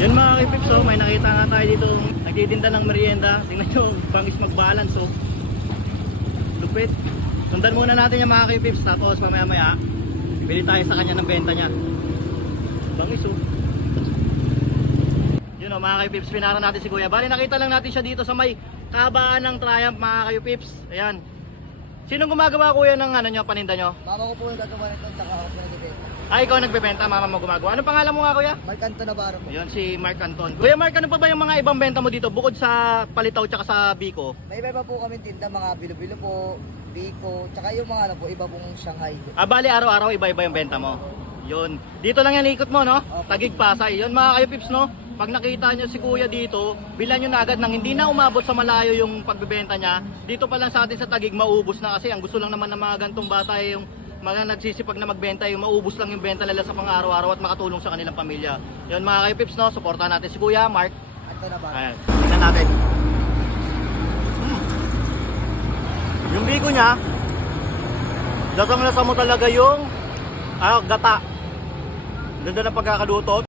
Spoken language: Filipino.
Yun mga kipips, oh, may nakita nga tayo dito nagtitinda ng merienda. Tingnan nyo, bangis mag-balance, oh. Lupit. Sundan muna natin yung mga kipips, tapos mamaya maya bili tayo sa kanya ng benta niya. Bangis, oh. Yun, oh, mga kipips, pinara natin si Kuya. Bali nakita lang natin siya dito sa may kabaan ng Triumph, mga kipips. Ayan. Sinong gumagawa, Kuya, ng ano nyo, paninda nyo? Mama ko po yung gagawa nito, tsaka ako po nagbibenta. Ay, ikaw nagbebenta, mama mo gumagawa. Anong pangalan mo nga, Kuya? Mark Anton Navarro po. Yun, si Mark Anton. Kuya Mark, ano pa ba yung mga ibang benta mo dito bukod sa Palitaw tsaka sa Biko? May iba po kami tinda, mga bilo-bilo po, biko, tsaka yung mga ano po, iba pong Shanghai. Ah, bali araw-araw iba-iba yung benta mo. Yun. Dito lang yan ikot mo, no? Tagig Pasay. Yun mga kayo pips, no? Pag nakita nyo si Kuya dito, bilan nyo na agad nang hindi na umabot sa malayo yung pagbebenta niya. Dito pa lang sa atin sa Tagig, maubos na kasi ang gusto lang naman ng mga gantong bata ay yung mga nagsisipag na magbenta, yung maubos lang yung benta nila sa pang-araw-araw at makatulong sa kanilang pamilya. Yun mga kayo pips, no? Suportahan natin si Kuya Mark. Anton Navarro. Ayan, tingnan natin. Yung biko niya, lasang-lasa mo talaga yung gata. Ganda ng pagkakaluto.